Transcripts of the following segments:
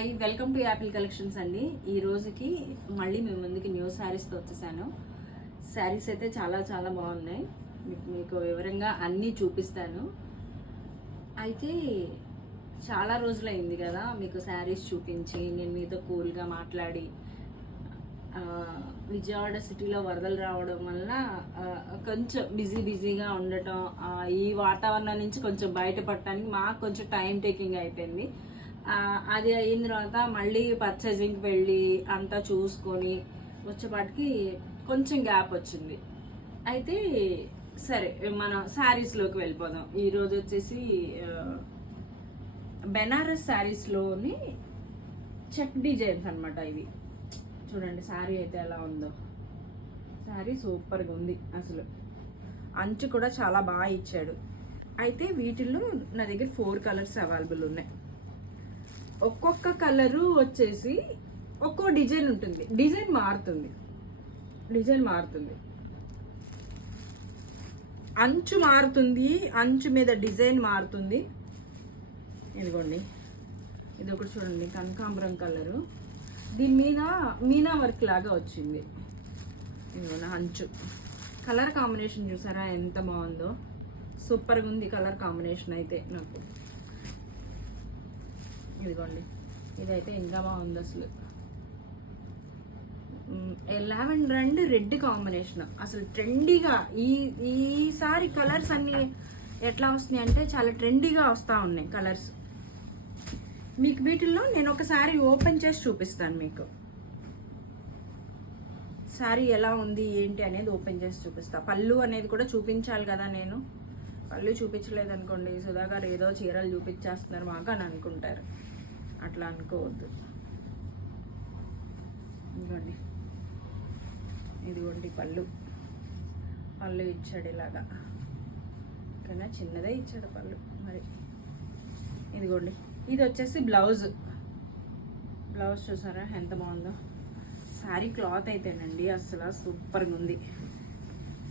Hi, welcome to Apple collections అండి. ఈ రోజుకి మళ్ళీ మేము ముందుకి న్యూ శారీస్తో వచ్చేసాను. శారీస్ అయితే చాలా చాలా బాగున్నాయి. మీకు వివరంగా అన్నీ చూపిస్తాను. అయితే చాలా రోజులైంది కదా మీకు శారీస్ చూపించి, నేను మీతో కూల్గా మాట్లాడి. విజయవాడ సిటీలో వరదలు రావడం వల్ల కొంచెం బిజీగా ఉండటం, ఈ వాతావరణం నుంచి కొంచెం బయటపడటానికి మాకు కొంచెం టైం టేకింగ్ అయిపోయింది. అది అయిన తర్వాత మళ్ళీ పర్చేసింగ్కి వెళ్ళి అంతా చూసుకొని వచ్చేపాటికి కొంచెం గ్యాప్ వచ్చింది. అయితే సరే, మనం శారీస్లోకి వెళ్ళిపోదాం. ఈరోజు వచ్చేసి బెనారస్ శారీస్లోని చెక్ డిజైన్స్ అనమాట. ఇవి చూడండి, శారీ అయితే ఎలా ఉందో. శారీ సూపర్గా ఉంది అసలు. అంచు కూడా చాలా బాగా ఇచ్చాడు. అయితే వీటిల్లో నా దగ్గర 4 కలర్స్ అవైలబుల్ ఉన్నాయి. ఒక్కొక్క కలరు వచ్చేసి ఒక్కో డిజైన్ ఉంటుంది. డిజైన్ మారుతుంది, అంచు మారుతుంది, అంచు మీద డిజైన్ మారుతుంది. ఇదిగోండి, ఇది ఒకటి చూడండి, కనకాంబరం కలరు. దీని మీద మీనా వర్క్ లాగా వచ్చింది. ఇదిగోండి అంచు. కలర్ కాంబినేషన్ చూసారా ఎంత బాగుందో. సూపర్గా ఉంది కలర్ కాంబినేషన్ అయితే నాకు. ఇదిగోండి, ఇదైతే ఇంకా బాగుంది అసలు. లావెండర్ అండ్ రెడ్ కాంబినేషన్ అసలు ట్రెండీగా. ఈసారి కలర్స్ అన్నీ ఎట్లా వస్తున్నాయి అంటే చాలా ట్రెండీగా వస్తూ ఉన్నాయి కలర్స్. మీకు వీటిల్లో నేను ఒక శారీ ఓపెన్ చేసి చూపిస్తాను. మీకు శారీ ఎలా ఉంది ఏంటి అనేది ఓపెన్ చేసి చూపిస్తా. పళ్ళు అనేది కూడా చూపించాలి కదా. నేను పళ్ళు చూపించలేదు అనుకోండి, సుధాగారు ఏదో చీరలు చూపించేస్తున్నారు మాకు అని అనుకుంటారు. అట్లా అనుకోవద్దు. ఇదిగోండి పళ్ళు ఇచ్చాడు ఇలాగా. కన్నా చిన్నదే ఇచ్చాడు పళ్ళు మరి. ఇదిగోండి, ఇది వచ్చేసి బ్లౌజ్ చూసారా ఎంత బాగుందో. శారీ క్లాత్ అయితేనండి అసలు సూపర్గా ఉంది.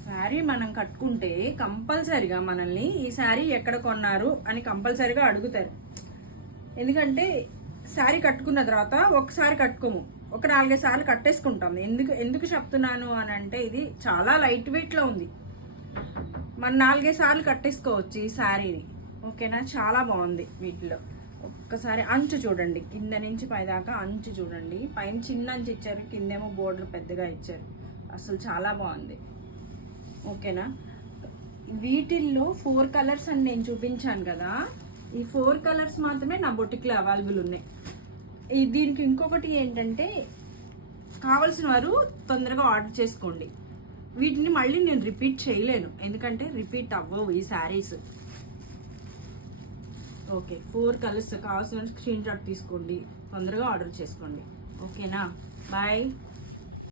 శారీ మనం కట్టుకుంటే కంపల్సరిగా మనల్ని ఈ శారీ ఎక్కడ కొన్నారు అని కంపల్సరిగా అడుగుతారు. ఎందుకంటే శారీ కట్టుకున్న తర్వాత ఒకసారి కట్టుకోము, ఒక 4-5 సార్లు కట్టేసుకుంటాం. ఎందుకు చెప్తున్నాను అని అంటే, ఇది చాలా లైట్ వెయిట్లో ఉంది. మనం 4-5 సార్లు కట్టేసుకోవచ్చు ఈ శారీని. ఓకేనా, చాలా బాగుంది. వీటిలో ఒక్కసారి అంచు చూడండి, కింద నుంచి పైదాకా అంచు చూడండి. పైన చిన్న అంచు ఇచ్చారు, కిందేమో బోర్డర్ పెద్దగా ఇచ్చారు. అసలు చాలా బాగుంది. ఓకేనా, వీటిల్లో 4 కలర్స్ అని నేను చూపించాను కదా. ఈ 4 కలర్స్ మాత్రమే నా బొటిక్లో అవైలబుల్ ఉన్నాయి. దీనికి ఇంకొకటి ఏంటంటే, కావాల్సిన వారు తొందరగా ఆర్డర్ చేసుకోండి. వీటిని మళ్ళీ నేను రిపీట్ చేయలేను, ఎందుకంటే రిపీట్ అవ్వవు ఈ శారీస్. ఓకే, 4 కలర్స్ కావాల్సిన స్క్రీన్ షాట్ తీసుకోండి, తొందరగా ఆర్డర్ చేసుకోండి. ఓకేనా, బాయ్.